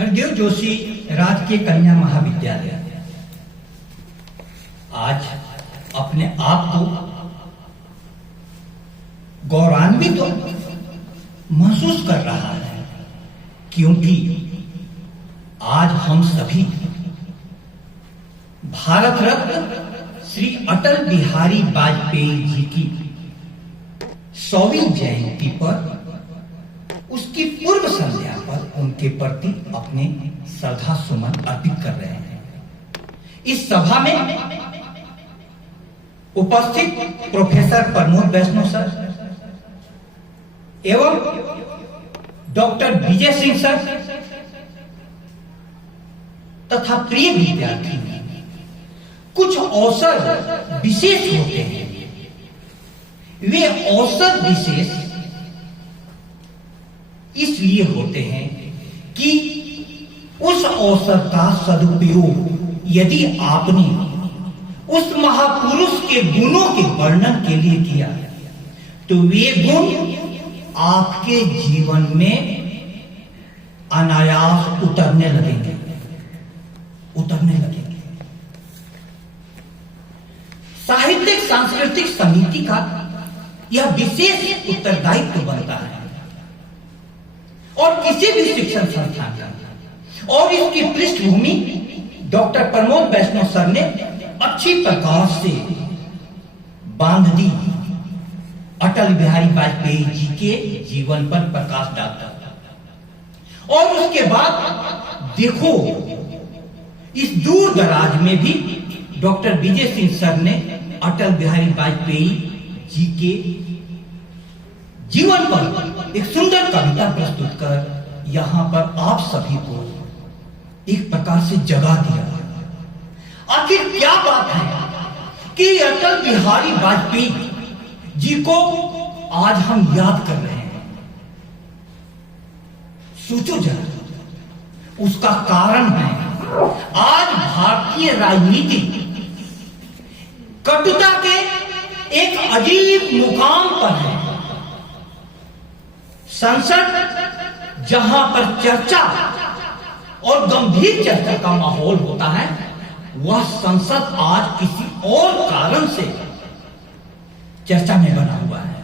हरदेव जोशी राजकीय कन्या महाविद्यालय आज अपने आप को गौरवान्वित तो महसूस कर रहा है, क्योंकि आज हम सभी भारत रत्न श्री अटल बिहारी वाजपेयी जी की 100वीं जयंती पर उसकी पूर्व संध्या पर उनके प्रति अपने श्रद्धा सुमन अर्पित कर रहे हैं। इस सभा में उपस्थित प्रोफेसर प्रमोद वैष्णव सर एवं डॉक्टर विजय सिंह सर तथा प्रिय विद्यार्थी कुछ अवसर विशेष होते हैं। वे अवसर विशेष इसलिए होते हैं कि उस अवसर का सदुपयोग यदि आपने उस महापुरुष के गुणों के वर्णन के लिए किया तो वे गुण आपके जीवन में अनायास उतरने लगेंगे। साहित्यिक सांस्कृतिक समिति का यह विशेष उत्तरदायित्व बनता है और किसी भी शिक्षण संस्थान का, और इसकी पृष्ठभूमि डॉक्टर प्रमोद वैष्णव सर ने अच्छी प्रकाश से बांध दी। अटल बिहारी वाजपेयी जी के जीवन पर प्रकाश डालता और उसके बाद देखो इस दूर दराज में भी डॉक्टर विजय सिंह सर ने अटल बिहारी वाजपेयी जी के जीवन पर एक सुंदर कविता प्रस्तुत कर यहां पर आप सभी को एक प्रकार से जगा दिया। आखिर क्या बात है कि अटल बिहारी वाजपेयी जी को आज हम याद कर रहे हैं। सोचो जरा, उसका कारण है आज भारतीय राजनीति कटुता के एक अजीब मुकाम पर है। संसद जहां पर चर्चा और गंभीर चर्चा का माहौल होता है, वह संसद आज किसी और कारण से चर्चा में बना हुआ है।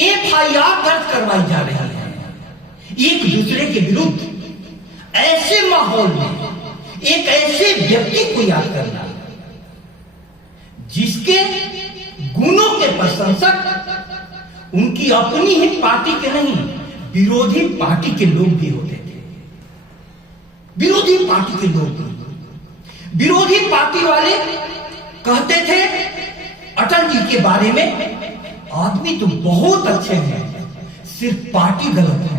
एफआईआर दर्ज करवाई जा रही है एक दूसरे के विरुद्ध। ऐसे माहौल में एक ऐसे व्यक्ति को याद करना जिसके गुणों के प्रशंसक उनकी अपनी ही पार्टी के नहीं, विरोधी पार्टी के लोग भी होते थे। विरोधी पार्टी के लोग, विरोधी पार्टी वाले कहते थे अटल जी के बारे में, आदमी तो बहुत अच्छे हैं, सिर्फ पार्टी गलत है।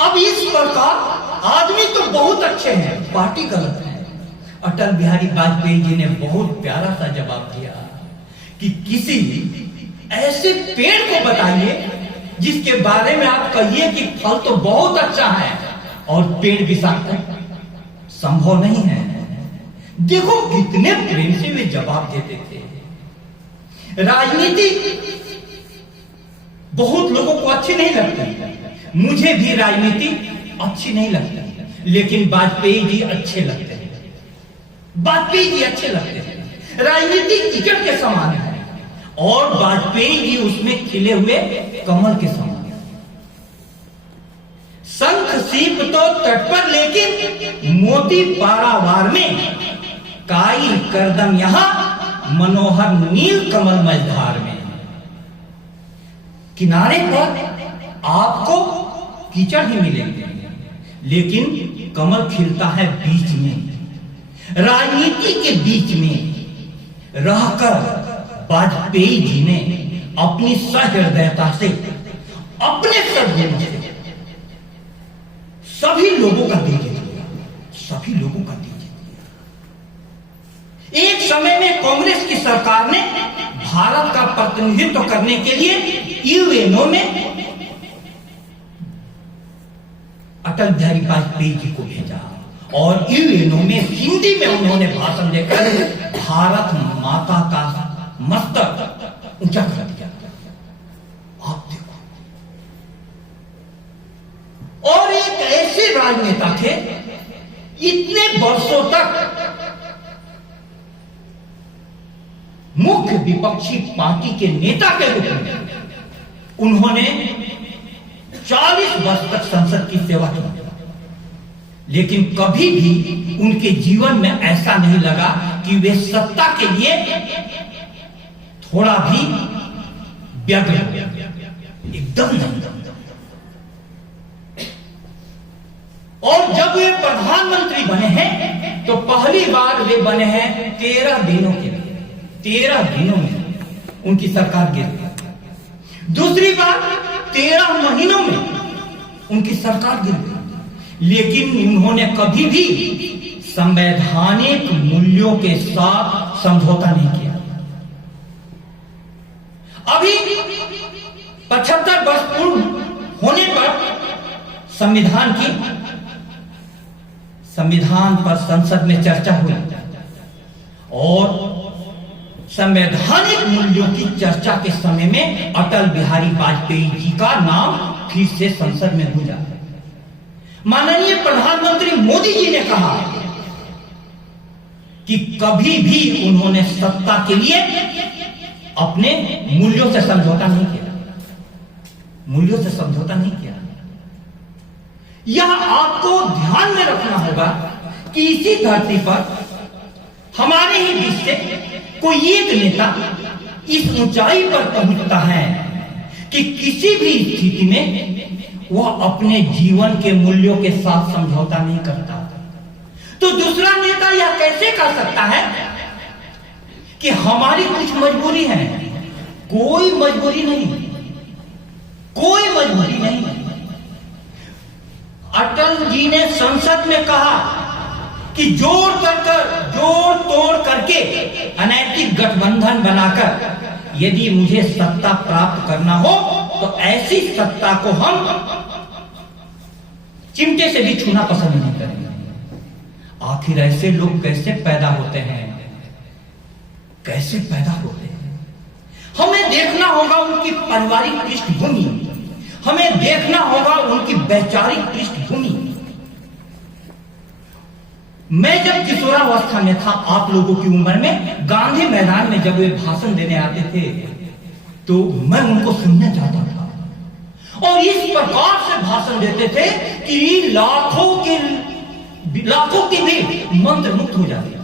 अब इस प्रकार आदमी तो बहुत अच्छे हैं, पार्टी गलत है। अटल बिहारी वाजपेयी जी ने बहुत प्यारा सा जवाब दिया कि किसी ऐसे पेड़ को बताइए जिसके बारे में आप कहिए कि फल तो बहुत अच्छा है और पेड़ विषाक्त है। संभव नहीं है। देखो कितने प्रेम से वे जवाब देते थे। राजनीति बहुत लोगों को अच्छी नहीं लगती, मुझे भी राजनीति अच्छी नहीं लगती, लेकिन वाजपेयी जी अच्छे लगते हैं। वाजपेयी जी अच्छे लगते हैं। राजनीति कीचड़ के समान है और वाजपेयी जी उसमें खिले हुए कमल के समान। शंख सीप तो तट पर, लेकिन मोती पारावार में, काई करदम यहां, मनोहर नील कमल मझधार में। किनारे पर आपको कीचड़ ही मिलेंगे, लेकिन कमल खिलता है बीच में। राजनीति के बीच में रहकर वाजपेयी जी ने अपनी सहृदयता से, अपने सद्गुण से सभी लोगों का दिल जीत लिया। सभी लोगों का दिल जीत लिया। एक समय में कांग्रेस की सरकार ने भारत का प्रतिनिधित्व करने के लिए यूएनओ में अटल बिहारी वाजपेयी जी को भेजा और यूएनओ में हिंदी में उन्होंने भाषण देकर भारत माता का मस्तक ऊंचा कर दिया। आप देखो, और एक मुख्य विपक्षी पार्टी के नेता के रूप में उन्होंने 40 वर्ष तक संसद की सेवा की, लेकिन कभी भी उनके जीवन में ऐसा नहीं लगा कि वे सत्ता के लिए थोड़ा भी व्यग्र, एकदम नहीं। और जब वे प्रधानमंत्री बने हैं तो पहली बार वे बने हैं 13 दिनों के लिए, 13 दिनों में उनकी सरकार गिर गई। दूसरी बार 13 महीनों में उनकी सरकार गिर गई, लेकिन उन्होंने कभी भी संवैधानिक मूल्यों के साथ समझौता नहीं किया। अभी 75 वर्ष पूर्ण होने पर संविधान पर संसद में चर्चा हुई और संवैधानिक मूल्यों की चर्चा के समय में अटल बिहारी वाजपेयी जी का नाम फिर से संसद में गूंजा। माननीय प्रधानमंत्री मोदी जी ने कहा कि कभी भी उन्होंने सत्ता के लिए अपने मूल्यों से समझौता नहीं किया, मूल्यों से समझौता नहीं किया। यह आपको ध्यान में रखना होगा कि इसी धरती पर हमारे ही बीच से कोई एक नेता इस ऊंचाई पर पहुंचता है कि किसी भी स्थिति में वह अपने जीवन के मूल्यों के साथ समझौता नहीं करता। तो दूसरा नेता यह कैसे कर सकता है कि हमारी कुछ मजबूरी है? कोई मजबूरी नहीं, कोई मजबूरी नहीं। अटल जी ने संसद में कहा कि जोड़ तोड़ करके अनैतिक गठबंधन बनाकर यदि मुझे सत्ता प्राप्त करना हो तो ऐसी सत्ता को हम चिमटे से भी छूना पसंद नहीं करेंगे। आखिर ऐसे लोग कैसे पैदा होते हैं, कैसे पैदा होते हैं? हमें देखना होगा उनकी पारिवारिक पृष्ठभूमि, हमें देखना होगा उनकी वैचारिक पृष्ठभूमि। मैं जब किशोरावस्था में था, आप लोगों की उम्र में, गांधी मैदान में जब वे भाषण देने आते थे तो मैं उनको सुनना चाहता था और इस प्रकार से भाषण देते थे कि लाखों की भी मंत्रमुग्ध हो जाती थी।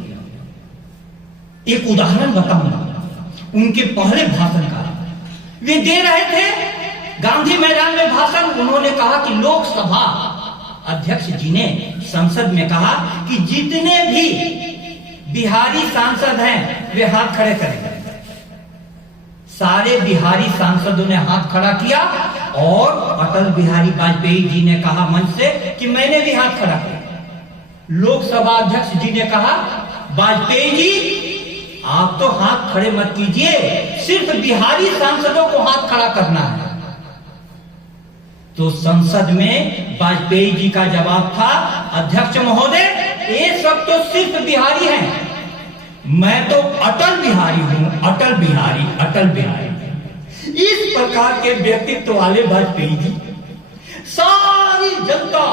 एक उदाहरण बताऊंगा उनके पहले भाषण का। वे दे रहे थे गांधी मैदान में भाषण। उन्होंने कहा कि लोकसभा अध्यक्ष जी ने संसद में कहा कि जितने भी बिहारी सांसद हैं वे हाथ खड़े करें। सारे बिहारी सांसदों ने हाथ खड़ा किया और अटल बिहारी वाजपेयी जी ने कहा मंच से कि मैंने भी हाथ खड़ा किया। लोकसभा अध्यक्ष जी ने कहा वाजपेयी जी आप तो हाथ खड़े मत कीजिए, सिर्फ बिहारी सांसदों को हाथ खड़ा करना है। तो संसद में वाजपेयी जी का जवाब था, अध्यक्ष महोदय ये सब तो सिर्फ बिहारी हैं, मैं तो अटल बिहारी हूं, अटल बिहारी। इस प्रकार के व्यक्तित्व वाले वाजपेयी जी, सारी जनता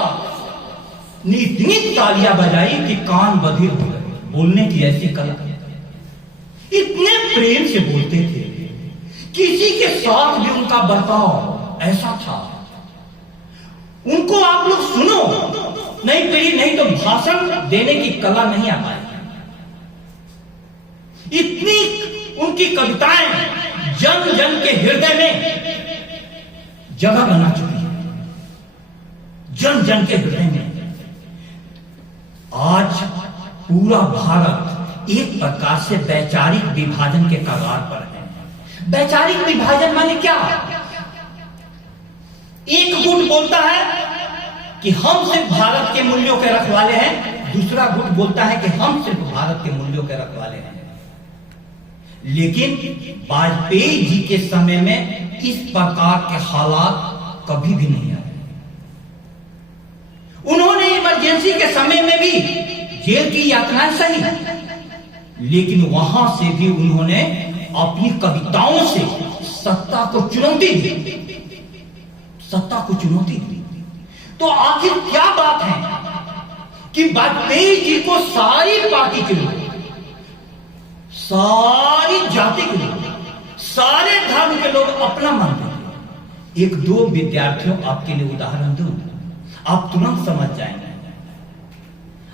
ने इतनी तालियां बजाई कि कान बधिर हो गए। बोलने की ऐसी कला, इतने प्रेम से बोलते थे, किसी के साथ भी उनका बर्ताव ऐसा था। उनको आप लोग सुनो, नई पीढ़ी नहीं तो भाषण देने की कला नहीं आ पाएगी। इतनी उनकी कविताएं जन जन के हृदय में जगह बना चुकी है, जन जन के हृदय में। आज पूरा भारत एक प्रकार से वैचारिक विभाजन के कगार पर है। वैचारिक विभाजन माने क्या? एक गुट बोलता है कि हम सिर्फ भारत के मूल्यों के रखवाले हैं, दूसरा गुट बोलता है कि हम सिर्फ भारत के मूल्यों के रखवाले हैं। लेकिन वाजपेयी जी के समय में इस प्रकार के हालात कभी भी नहीं आए। उन्होंने इमरजेंसी के समय में भी जेल की यातनाएं सही, लेकिन वहां से भी उन्होंने अपनी कविताओं से सत्ता को चुनौती दी, सत्ता को चुनौती दी। तो आखिर क्या बात है कि वाजपेयी जी को सारी पार्टी के लोग, सारी जाति के लोग, सारे धर्म के लोग अपना मानते थे। एक दो विद्यार्थियों आपके लिए उदाहरण दूं, आप तुरंत समझ जाएंगे।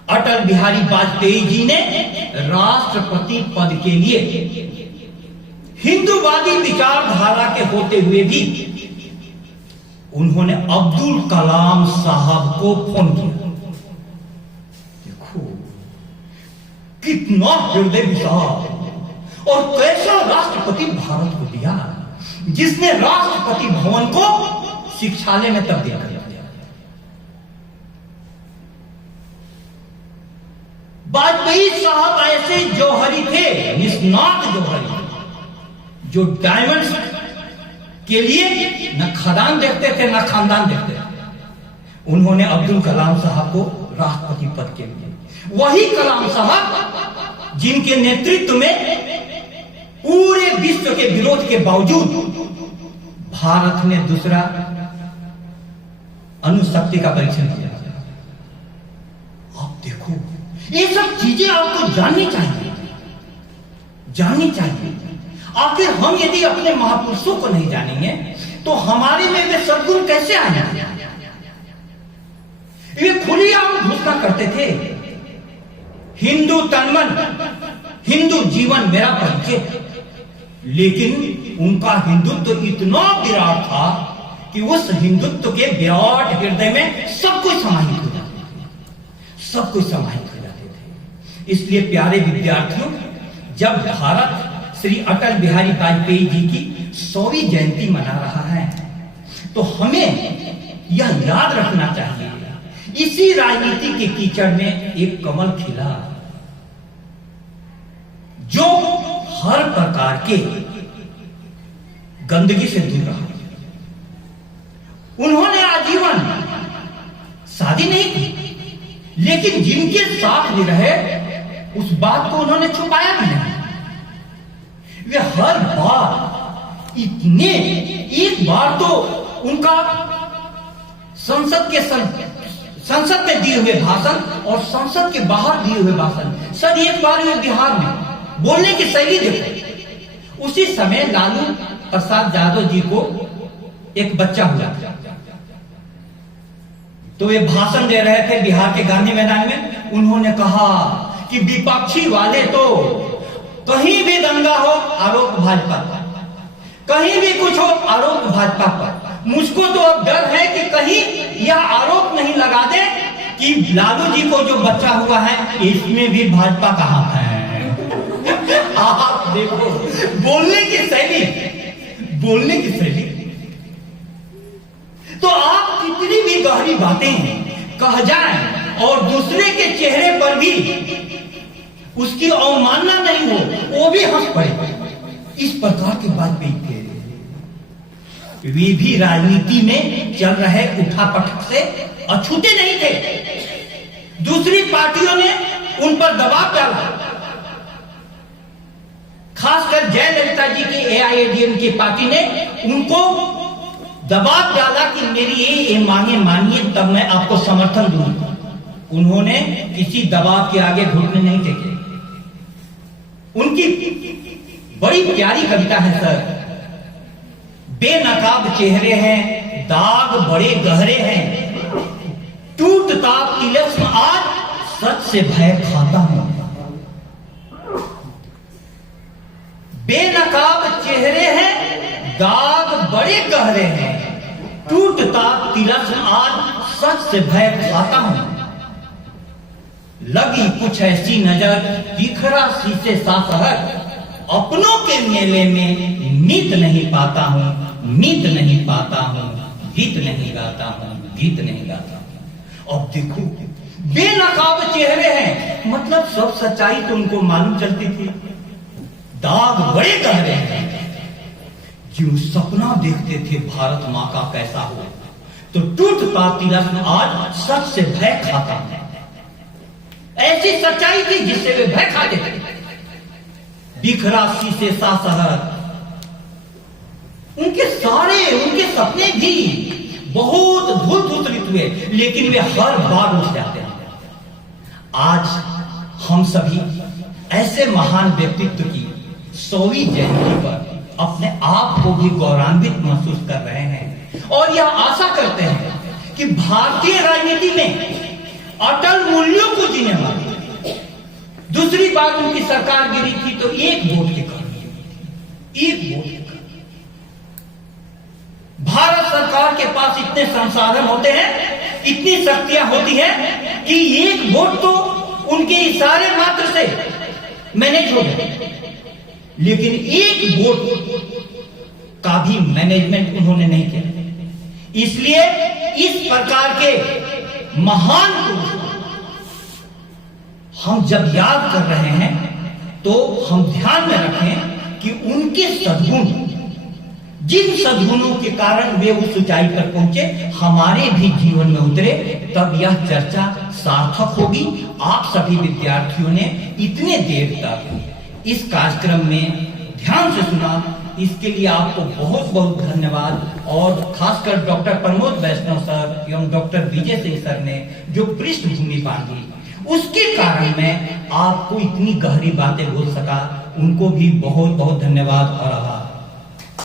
अटल बिहारी वाजपेयी जी ने राष्ट्रपति पद के लिए हिंदूवादी विचारधारा के होते हुए भी उन्होंने अब्दुल कलाम साहब को फोन किया। देखो कितना हृदय विशाल और कैसा राष्ट्रपति भारत को दिया, जिसने राष्ट्रपति भवन को शिक्षालय में तब्दील कर दिया। वाजपेयी साहब ऐसे जौहरी थे, निष्णात जौहरी, जो डायमंड्स के लिए न खदान देखते थे न खानदान देखते थे। उन्होंने अब्दुल कलाम साहब को राष्ट्रपति पद के लिए, वही कलाम साहब जिनके नेतृत्व में पूरे विश्व के विरोध के बावजूद भारत ने दूसरा अणुशक्ति का परीक्षण किया। आप देखो, ये सब चीजें आपको जाननी चाहिए, जाननी चाहिए। आखिर हम यदि अपने महापुरुषों को नहीं जानेंगे तो हमारे में वे सद्गुण कैसे आएंगे? वे खुली आम घोषणा करते थे, हिंदू तन-मन, हिंदू जीवन मेरा परिचय। लेकिन उनका हिंदुत्व इतना विराट था कि उस हिंदुत्व के विराट हृदय में सब कुछ समाहित हो जाते थे, सब कुछ समाहित हो जाते थे। इसलिए प्यारे विद्यार्थियों, जब भारत श्री अटल बिहारी वाजपेयी जी की 100वीं जयंती मना रहा है तो हमें यह याद रखना चाहिए, इसी राजनीति के कीचड़ में एक कमल खिला जो हर प्रकार के गंदगी से दूर रहा। उन्होंने आजीवन शादी नहीं की, लेकिन जिनके साथ भी रहे उस बात को उन्होंने छुपाया भी नहीं। वे हर बार इतने, एक बार तो उनका संसद में दिए हुए भाषण और संसद के बाहर दिए हुए भाषण, सर एक बार वे बिहार में बोलने की शैली देखो। उसी समय लालू प्रसाद यादव जी को एक बच्चा हुआ, तो वे भाषण दे रहे थे बिहार के गांधी मैदान में। उन्होंने कहा कि विपक्षी वाले तो कहीं भी दंगा हो आरोप भाजपा पर, कहीं भी कुछ हो आरोप भाजपा पर। मुझको तो अब डर है कि कहीं यह आरोप नहीं लगा दे कि लालू जी को जो बच्चा हुआ है इसमें भी भाजपा का हाथ है। आप देखो बोलने की शैली, बोलने की शैली। तो आप कितनी भी गहरी बातें कह जाएं और दूसरे के चेहरे पर भी उसकी अवमानना नहीं हो, वो भी हंस पड़े। इस प्रकार की बात भी वे भी राजनीति में चल रहे उठापटक से अछूते नहीं थे। दूसरी पार्टियों ने उन पर दबाव डाला, खासकर जयललिता जी की एआईएडीएम की पार्टी ने उनको दबाव डाला कि मेरी ये मांगे मानिए तब मैं आपको समर्थन दूंगा। उन्होंने किसी दबाव के आगे घुटने नहीं टेके। उनकी बड़ी प्यारी कविता है सर, बेनकाब चेहरे हैं, दाग बड़े गहरे हैं, टूटता तिलस्म आज सच से भय खाता हूं। बेनकाब चेहरे हैं, दाग बड़े गहरे हैं, टूटता तिलस्म आज सच से भय खाता हूं। लगी कुछ ऐसी नजर बिखरा शीशे सा शहर, अपनों के मेले में नीत नहीं पाता हूं, नीत नहीं पाता हूं, गीत नहीं गाता हूं, गीत नहीं गाता हूं। अब देखो बेनकाब चेहरे हैं, मतलब सब सच्चाई तो उनको मालूम चलती थी। दाग बड़े गहरे हैं, जो सपना देखते थे भारत मां का कैसा हो, तो टूटता तिलस्म आज सच से भय खाता है। ऐसी सच्चाई थी जिससे वे भय खाते थे। बिखरा शीशे सा शहर, उनके सपने भी बहुत धूल धूसरित हुए, लेकिन वे हर बार उठ जाते हैं। आज हम सभी ऐसे महान व्यक्तित्व की 100वीं जयंती पर अपने आप को भी गौरवान्वित महसूस कर रहे हैं और यह आशा करते हैं कि भारतीय राजनीति में अटल मूल्यों को जीने वाले। दूसरी बात, उनकी सरकार गिरी थी तो एक वोट के कारण, एक वोट के कारण। भारत सरकार के पास इतने संसाधन होते हैं, इतनी शक्तियां होती हैं कि एक वोट तो उनके इशारे मात्र से मैनेज हो गए, लेकिन एक वोट का भी मैनेजमेंट उन्होंने नहीं किया। इसलिए इस प्रकार के महान पुरुष हम जब याद कर रहे हैं तो हम ध्यान में रखें कि उनके सद्गुण, जिन सद्गुणों के कारण वे उस ऊंचाई पर पहुंचे, हमारे भी जीवन में उतरे, तब यह चर्चा सार्थक होगी। आप सभी विद्यार्थियों ने इतने देर तक इस कार्यक्रम में ध्यान से सुना, इसके लिए आपको बहुत बहुत धन्यवाद। और खासकर डॉक्टर प्रमोद वैष्णव सर एवं डॉक्टर विजय सिंह सर ने जो पृष्ठभूमि बांधी, उसके कारण मैं आपको इतनी गहरी बातें बोल सका, उनको भी बहुत बहुत धन्यवाद और आभार।